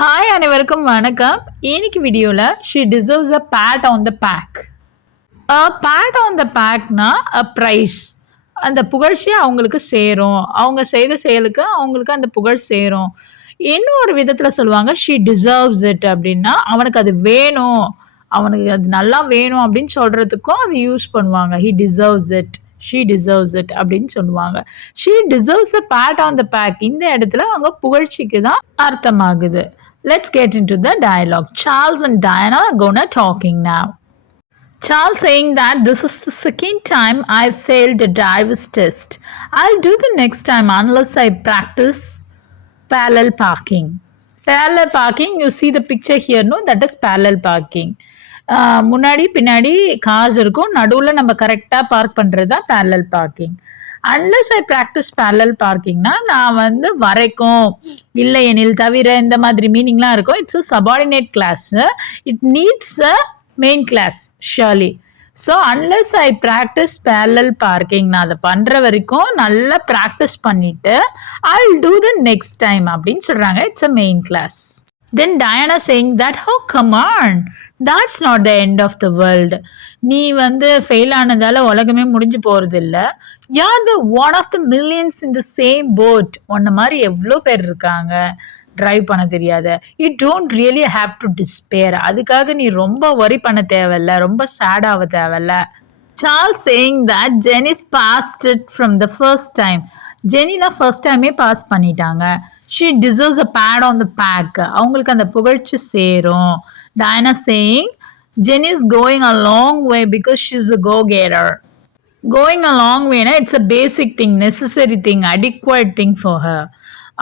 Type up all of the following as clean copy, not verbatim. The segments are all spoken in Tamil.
ஹாய் அனைவருக்கும் வணக்கம். இன்னைக்கு வீடியோவில் she deserves a pat on the back. Pat on the பேக்னா அ ப்ரைஸ். அந்த புகழ்ச்சி அவங்களுக்கு சேரும். அவங்க செய்த செயலுக்கு அவங்களுக்கு அந்த புகழ் சேரும். இன்னும் ஒரு விதத்தில் சொல்லுவாங்க ஷி டிசர்வ்ஸ் இட் அப்படின்னா அவனுக்கு அது வேணும், அவனுக்கு அது நல்லா வேணும் அப்படின்னு சொல்கிறதுக்கும் அது யூஸ் பண்ணுவாங்க. He deserves it, she deserves it அப்படின்னு சொல்லுவாங்க. She deserves a pat on the back இந்த இடத்துல அவங்க புகழ்ச்சிக்கு தான் அர்த்தமாகுது. Let's get into the dialogue. Charles and Diana are gonna talking now. Charles saying that this is the second time I failed a driver's test. I'll do the next time unless I practice parallel parking. Parallel parking, you see the picture here, no? That is parallel parking. முன்னாடி பின்னாடி கார்ஸ் இருக்கும், நடுவில் நம்ம கரெக்டாக பார்க் பண்ணுறது தான் parallel parking. Unless I practice parallel பார்க்கிங்னா நான் வந்து வரைக்கும் இல்லை எனில் தவிர இந்த மாதிரி மீனிங்லாம் இருக்கும். It's a subordinate clause, it needs a main clause surely. So unless I practice parallel parking நான் அதை பண்ணுற வரைக்கும் நல்லா ப்ராக்டிஸ் பண்ணிவிட்டு ஐ டூ த நெக்ஸ்ட் டைம் அப்படின்னு சொல்கிறாங்க. It's a main clause. Then Diana saying that, oh come on, that's not the end of the world. நீ வந்து ஃபெயில் ஆனதால உலகமே முடிஞ்சு போகிறது இல்லை. யார் the one of the millions in the same boat. உன்ன மாதிரி எவ்வளோ பேர் இருக்காங்க ட்ரைவ் பண்ண தெரியாத. You don't really have to despair. அதுக்காக நீ ரொம்ப ஒரி பண்ண தேவையில்ல, ரொம்ப சேடாக தேவையில்ல. Charles saying that Jenny's passed it from the first time. ஜெனிலாம் ஃபர்ஸ்ட் டைமே பாஸ் பண்ணிட்டாங்க. She deserves a pat on the back. அவங்களுக்கு அந்த புகழ்ச்சி சேரும். Diana saying Jenny is going a long way because she's a go-getter. Going a long way, it's a basic thing, necessary thing, adequate thing for her.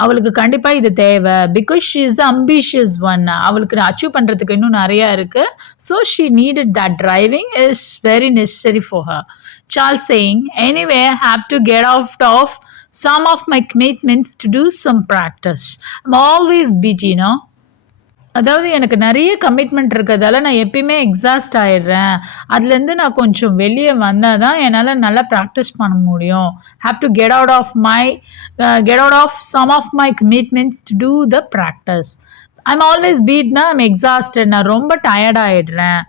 அவளுக்கு கண்டிப்பாக இது தேவை. Because she is ambitious one. அவளுக்கு அச்சீவ் பண்ணுறதுக்கு இன்னும் நிறையா இருக்குது. So she needed that driving is very necessary for her. Charles saying anyway have to get out of some of my commitments to do some practice. I'm always busy, you know. அதாவது எனக்கு நிறைய கமிட்மெண்ட் இருக்கிறதால நான் எப்பயுமே எக்ஸாஸ்ட் ஆயிடுறேன். அதுலேருந்து நான் கொஞ்சம் வெளியே வந்தால் தான் என்னால் நல்லா ப்ராக்டிஸ் பண்ண முடியும். Have to get out of some of my commitments to do the practice. I'm always பீட்னா ஐம் எக்ஸாஸ்டட். நான் ரொம்ப டயர்ட் ஆயிடுறேன்.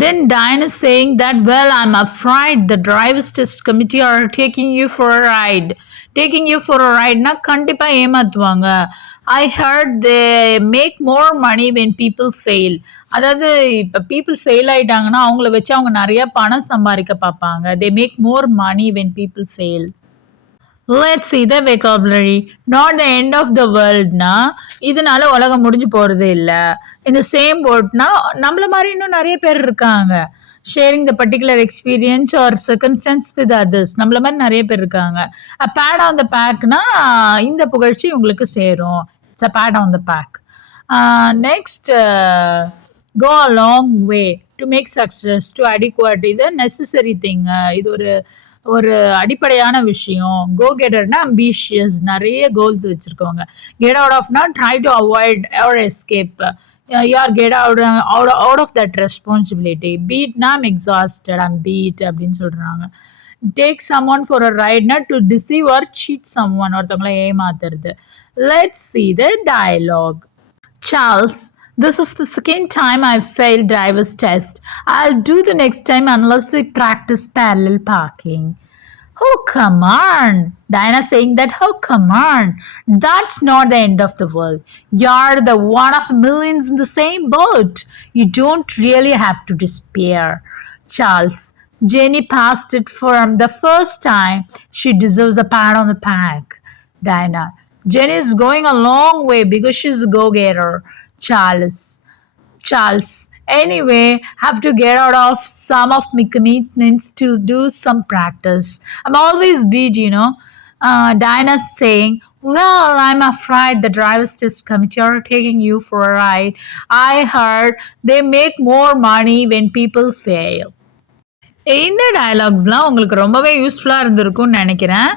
Then Diane is saying that, well, I'm afraid the driver's test committee are taking you for a ride. Taking you for a ride na கண்டிப்பாக ஏமாத்துவாங்க. I heard they make more money when people fail. அதாவது இப்போ people fail ஆயிட்டாங்கன்னா அவங்கள வச்சு அவங்க நிறைய பணம் சம்பாதிக்க பார்ப்பாங்க. They make more money when people fail. Let's see the vocabulary. Not the end of the world னா இதனால உலகம் முடிஞ்சு போகிறது இல்லை. இந்த சேம் போட்னா நம்மள மாதிரி இன்னும் நிறைய பேர் இருக்காங்க. Sharing the particular experience or circumstances with others. நம்மள மாதிரி நிறைய பேர் இருக்காங்க. அ பேட் ஆன் த பேக்னா இந்த புகழ்ச்சி உங்களுக்கு சேரும். It's a pat on the back. Next go a long way to make success to adequate. இது நெசசரி திங். இது ஒரு அடிப்படையான விஷயம். கோ கெட்டர்னா அம்பிஷியஸ், நிறைய கோல்ஸ் வச்சுருக்கோங்க. கெட் அவுட் ஆஃப்னா try to avoid or escape. யார் get out of that responsibility. பீட்னா ஐம் எக்ஸாஸ்டட், ஐம் பீட் அப்படின்னு சொல்கிறாங்க. Take someone for a ரைட்னா to deceive or cheat someone, ஒருத்தவங்களை ஏமாத்துறது. Let's see the dialogue. Charles, this is the second time I failed driver's test. I'll do the next time unless I practice parallel parking. Oh, come on. Diana saying that, oh, come on. That's not the end of the world. You're the one of the millions in the same boat. You don't really have to despair. Charles, Jenny passed it from the first time. She deserves a pat on the back. Diana, Jenny is going a long way because she's a go-getter. Charles, anyway, have to get out of some of my commitments to do some practice. I'm always busy, you know. Diana's saying, well, I'm afraid the driver's test committee are taking you for a ride. I heard they make more money when people fail. இந்த டயலாக்ஸ்லாம் உங்களுக்கு ரொம்பவே யூஸ்ஃபுல்லாக இருந்திருக்கும்னு நினைக்கிறேன்.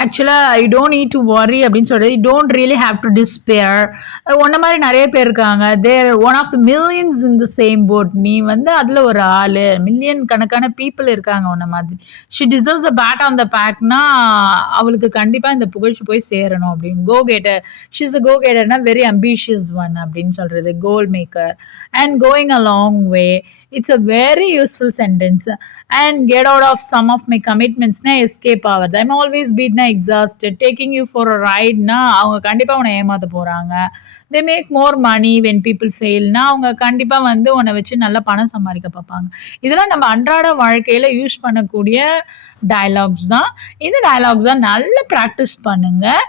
ஆக்சுவலாக I don't need to worry அப்படின்னு சொல்றது, don't really have to despair. உன்ன மாதிரி நிறைய பேர் இருக்காங்க. There one of the millions in the same boat. நீ வந்து அதில் ஒரு ஆள். மில்லியன் கணக்கான பீப்புள் இருக்காங்க உன்ன மாதிரி. She deserves a pat on the பேக்னா அவளுக்கு கண்டிப்பாக இந்த புகழ்ச்சி போய் சேரணும் அப்படின்னு. Go getter. She is a go கெட்டர்னா வெரி அம்பிஷியஸ் ஒன் அப்படின்னு சொல்றது. Goal maker and going a long way. It's a very useful sentence. And get out of some of my கமிட்மெண்ட்ஸ்னா எஸ்கேப் ஆகுது. ஐம் ஆல்வேஸ் பீட்னா exhausted. Taking you for a ரைட்னா அவங்க கண்டிப்பாக உன்னை ஏமாற்ற போகிறாங்க. They make more money when people ஃபெயில்னா அவங்க கண்டிப்பாக வந்து உன்னை வச்சு நல்லா பணம் சம்பாதிக்க பார்ப்பாங்க. இதெல்லாம் நம்ம அன்றாட வாழ்க்கையில் யூஸ் பண்ணக்கூடிய டயலாக்ஸ் தான். இந்த டயலாக்ஸ் தான் நல்லா ப்ராக்டிஸ் பண்ணுங்கள்.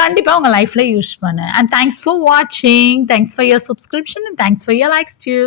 கண்டிப்பாக உங்கள் லைஃப்பில் யூஸ் பண்ணு. அண்ட் தேங்க்ஸ் ஃபார் வாட்சிங். Thanks for your subscription and thanks for your likes due.